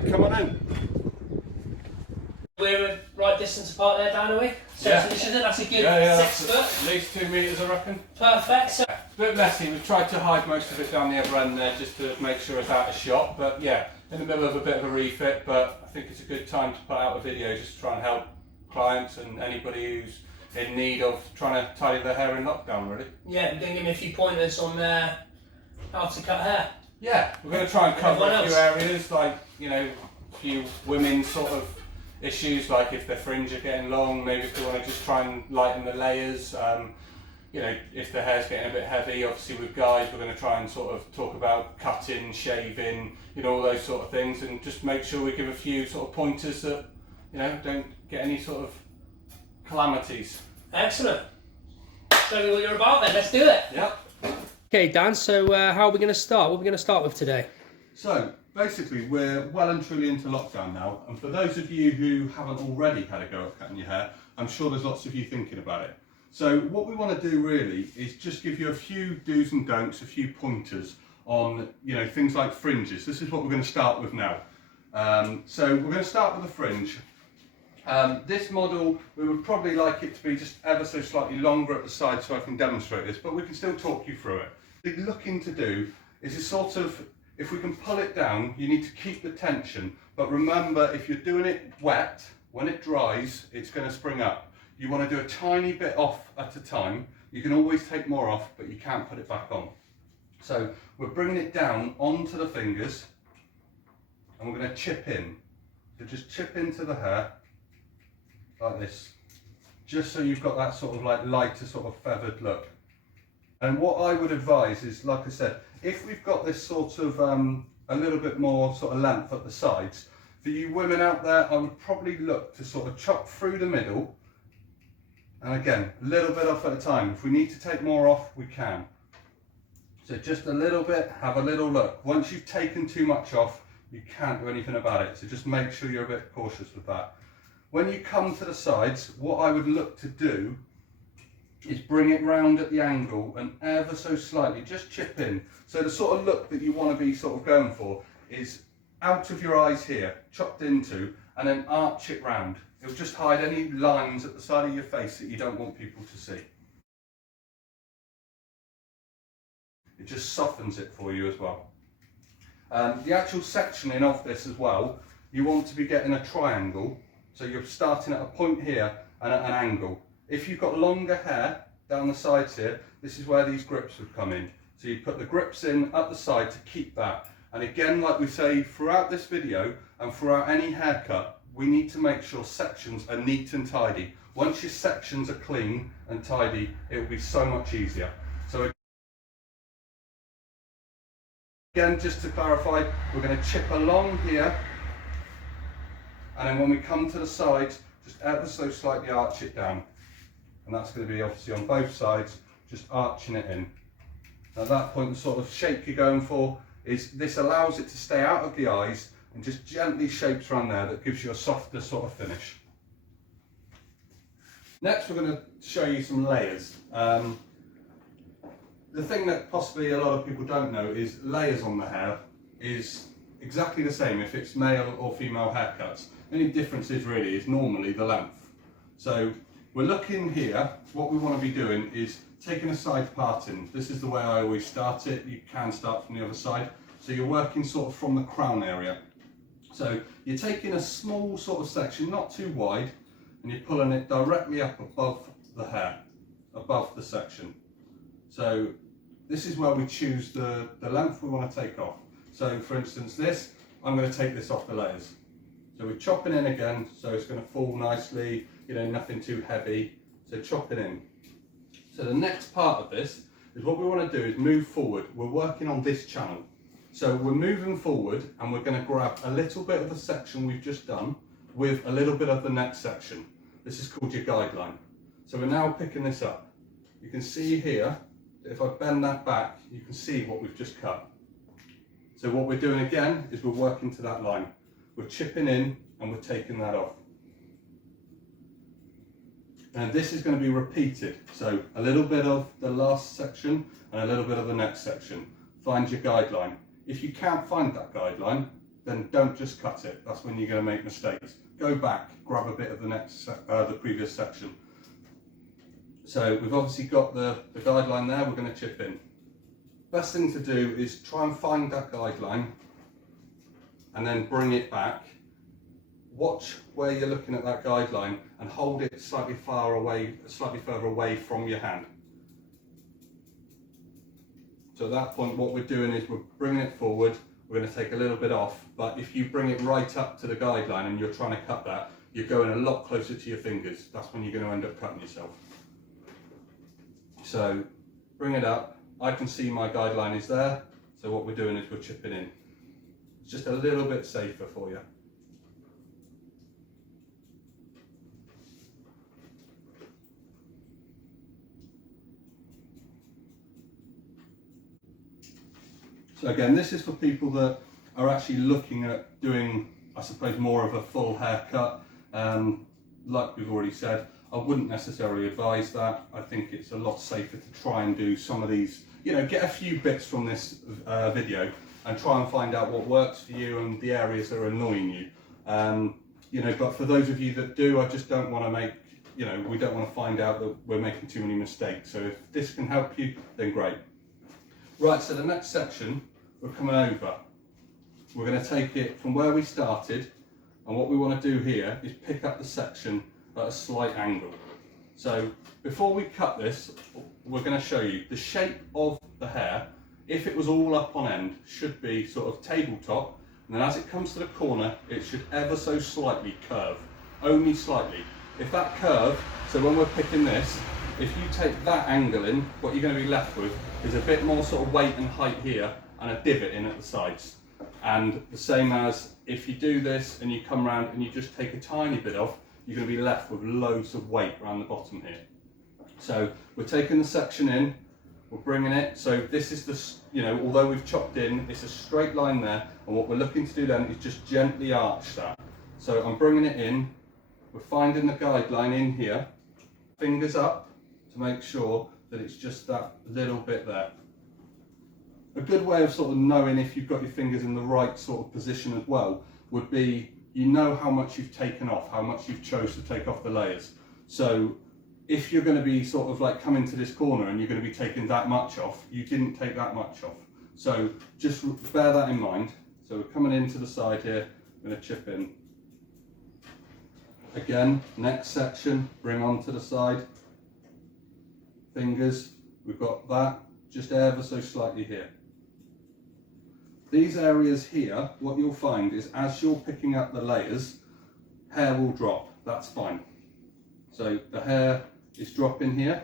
Right, come on in. We're a right distance apart there, Dan, are we? Yeah. That's a good 6 foot. At least 2 metres, I reckon. Perfect. So It's a bit messy. We've tried to hide most of it down the other end there just to make sure it's out of shot. But yeah, in the middle of a bit of a refit. But I think it's a good time to put out a video just to try and help clients and anybody who's in need of trying to tidy their hair in lockdown, really. yeah, you're going to give me a few pointers on how to cut hair. Yeah, we're going to try and cover Everyone a few else. areas, like, you know, a few women's sort of issues, like if their fringe are getting long, maybe if they want to just try and lighten the layers. You know, if the hair's getting a bit heavy, obviously with guys we're going to try and sort of talk about cutting, shaving, you know, all those sort of things, and just make sure we give a few sort of pointers that, you know, don't get any sort of calamities. Excellent. Show me what you're about then, let's do it. Yep. Okay, Dan, so how are we going to start? What are we going to start with today? So basically we're well and truly into lockdown now, and for those of you who haven't already had a go at cutting your hair, I'm sure there's lots of you thinking about it. So what we want to do really is just give you a few do's and don'ts, a few pointers on, you know, things like fringes. This is what we're going to start with now. So we're going to start with a fringe. This model, we would probably like it to be just ever so slightly longer at the side so I can demonstrate this, but we can still talk you through it. What we're looking to do is a sort of, if we can pull it down, you need to keep the tension, but remember, if you're doing it wet, when it dries, it's going to spring up. You want to do a tiny bit off at a time. You can always take more off, but you can't put it back on. So we're bringing it down onto the fingers, and we're going to chip in. So just chip into the hair, like this, just so you've got that sort of like lighter sort of feathered look. And what I would advise is, like I said, if we've got this sort of a little bit more sort of length at the sides, for you women out there, I would probably look to sort of chop through the middle, and again, a little bit off at a time. If we need to take more off, we can. So just a little bit, have a little look. Once you've taken too much off, you can't do anything about it. So just make sure you're a bit cautious with that. When you come to the sides, what I would look to do is bring it round at the angle and ever so slightly, just chip in. So the sort of look that you want to be sort of going for is out of your eyes here, chopped into, and then arch it round. It'll just hide any lines at the side of your face that you don't want people to see. It just softens it for you as well. The actual sectioning of this as well, you want to be getting a triangle. So you're starting at a point here and at an angle. If you've got longer hair down the sides here, this is where these grips would come in. So you put the grips in at the side to keep that. And again, like we say throughout this video and throughout any haircut, we need to make sure sections are neat and tidy. Once your sections are clean and tidy, it will be so much easier. So again, just to clarify, we're going to chip along here, and then when we come to the sides, just ever so slightly arch it down. And that's going to be obviously on both sides, just arching it in. At that point, the sort of shape you're going for is, this allows it to stay out of the eyes and just gently shapes around there that gives you a softer sort of finish. Next, we're going to show you some layers. The thing that possibly a lot of people don't know is layers on the hair is exactly the same if it's male or female haircuts. The only difference is really is normally the length. So we're looking here, what we want to be doing is taking a side parting. This is the way I always start it. You can start from the other side. So you're working sort of from the crown area. So you're taking a small sort of section, not too wide, and you're pulling it directly up above the hair, above the section. So this is where we choose the length we want to take off. So for instance this, I'm going to take this off the layers. So we're chopping in again, so it's going to fall nicely, you know, nothing too heavy. So chop it in. So the next part of this is what we want to do is move forward. We're working on this channel. So we're moving forward and we're going to grab a little bit of the section we've just done with a little bit of the next section. This is called your guideline. So we're now picking this up. You can see here, if I bend that back, you can see what we've just cut. So what we're doing again is we're working to that line. We're chipping in and we're taking that off. And this is going to be repeated. So a little bit of the last section and a little bit of the next section. Find your guideline. If you can't find that guideline, then don't just cut it. That's when you're going to make mistakes. Go back, grab a bit of the previous section. So we've obviously got the guideline there, we're going to chip in. Best thing to do is try and find that guideline and then bring it back. Watch where you're looking at that guideline and hold it slightly further away from your hand. So at that point what we're doing is we're bringing it forward, we're going to take a little bit off, but if you bring it right up to the guideline and you're trying to cut that, you're going a lot closer to your fingers. That's when you're going to end up cutting yourself. So bring it up. I can see my guideline is there, so what we're doing is we're chipping in. It's just a little bit safer for you. So again, this is for people that are actually looking at doing, I suppose, more of a full haircut. Like we've already said, I wouldn't necessarily advise that. I think it's a lot safer to try and do some of these, you know, get a few bits from this video and try and find out what works for you and the areas that are annoying you. You know, but for those of you that do, I just don't want to make, you know, we don't want to find out that we're making too many mistakes. So if this can help you, then great. Right, so the next section, we're coming over. We're going to take it from where we started, and what we want to do here is pick up the section at a slight angle. So before we cut this, we're going to show you the shape of the hair. If it was all up on end, should be sort of tabletop, and then as it comes to the corner, it should ever so slightly curve, only slightly. If that curve, so when we're picking this, if you take that angle in, what you're going to be left with is a bit more sort of weight and height here and a divot in at the sides. And the same as if you do this and you come around and you just take a tiny bit off, you're going to be left with loads of weight around the bottom here. So we're taking the section in, we're bringing it, so this is the, you know, although we've chopped in, it's a straight line there, and what we're looking to do then is just gently arch that. So I'm bringing it in, we're finding the guideline in here, fingers up to make sure that it's just that little bit there. A good way of sort of knowing if you've got your fingers in the right sort of position as well would be, you know how much you've taken off, how much you've chose to take off the layers. So if you're going to be sort of like coming to this corner and you're going to be taking that much off, you didn't take that much off. So just bear that in mind. So we're coming into the side here, I'm going to chip in. Again, next section, bring onto the side. Fingers, we've got that, just ever so slightly here. These areas here, what you'll find is as you're picking up the layers, hair will drop, that's fine. So the hair is dropping here,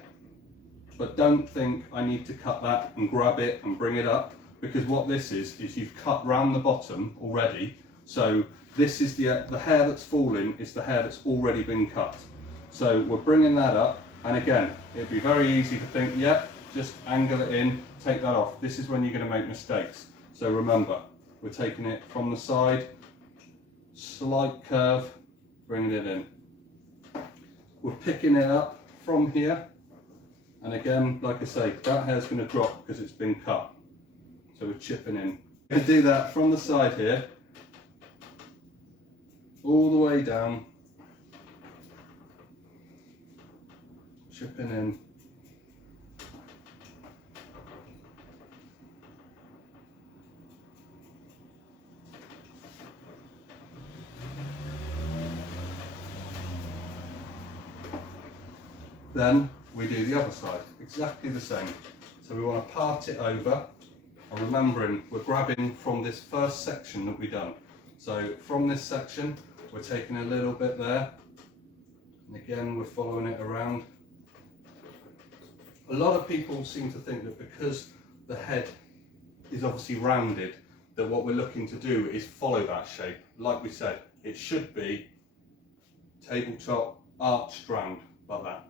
but don't think I need to cut that and grab it and bring it up, because what this is you've cut round the bottom already. So this is the hair that's falling is the hair that's already been cut. So we're bringing that up, and again, it'd be very easy to think, yep, just angle it in, take that off. This is when you're going to make mistakes. So remember, we're taking it from the side, slight curve, bringing it in. We're picking it up from here, and again, like I say, that hair's going to drop because it's been cut. So we're chipping in. We're going to do that from the side here, all the way down, chipping in. Then we do the other side, exactly the same. So we want to part it over, and remembering we're grabbing from this first section that we've done. So from this section, we're taking a little bit there, and again we're following it around. A lot of people seem to think that because the head is obviously rounded, that what we're looking to do is follow that shape. Like we said, it should be tabletop, arched round, like that.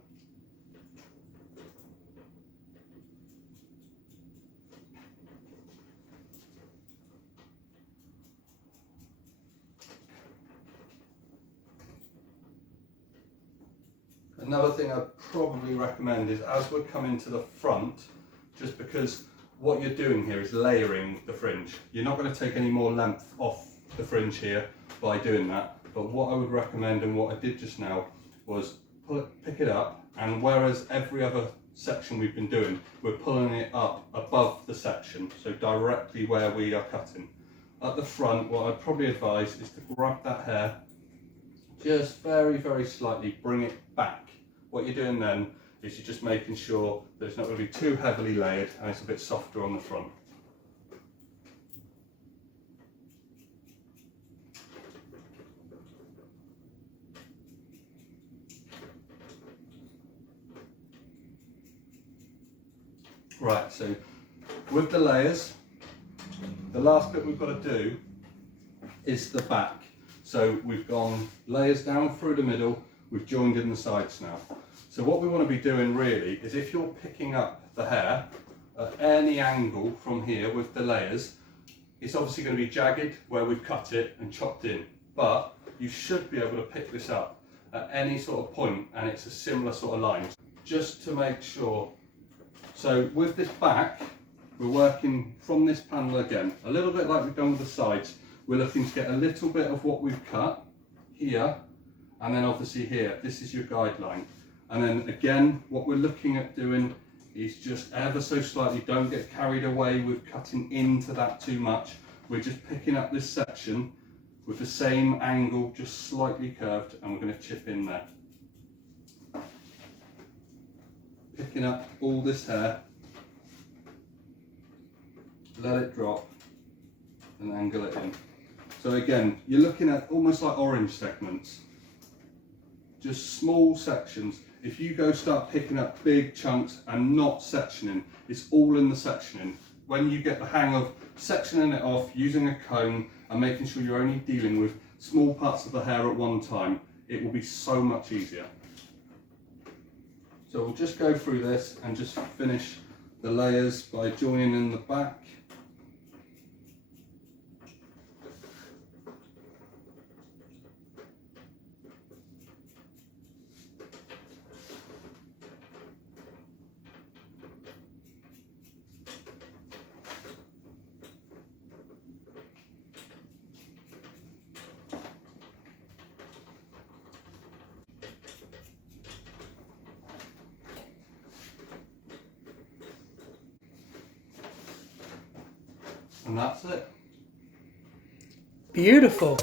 Another thing I'd probably recommend is as we're coming to the front, just because what you're doing here is layering the fringe. You're not going to take any more length off the fringe here by doing that. But what I would recommend, and what I did just now, was pick it up, and whereas every other section we've been doing, we're pulling it up above the section, so directly where we are cutting. At the front, what I'd probably advise is to grab that hair, just very, very slightly bring it back. What you're doing then is you're just making sure that it's not going to be too heavily layered and it's a bit softer on the front. Right, so with the layers, the last bit we've got to do is the back. So we've gone layers down through the middle, we've joined in the sides now. So what we want to be doing really is, if you're picking up the hair at any angle from here with the layers, it's obviously going to be jagged where we've cut it and chopped in, but you should be able to pick this up at any sort of point and it's a similar sort of line, just to make sure. So with this back, we're working from this panel again, a little bit like we've done with the sides. We're looking to get a little bit of what we've cut here, and then obviously here, this is your guideline. And then again, what we're looking at doing is just ever so slightly, don't get carried away with cutting into that too much. We're just picking up this section with the same angle, just slightly curved, and we're going to chip in there. Picking up all this hair, let it drop and angle it in. So again, you're looking at almost like orange segments, just small sections. If you go start picking up big chunks and not sectioning, it's all in the sectioning. When you get the hang of sectioning it off, using a comb and making sure you're only dealing with small parts of the hair at one time, it will be so much easier. So we'll just go through this and just finish the layers by joining in the back. And that's it. Beautiful.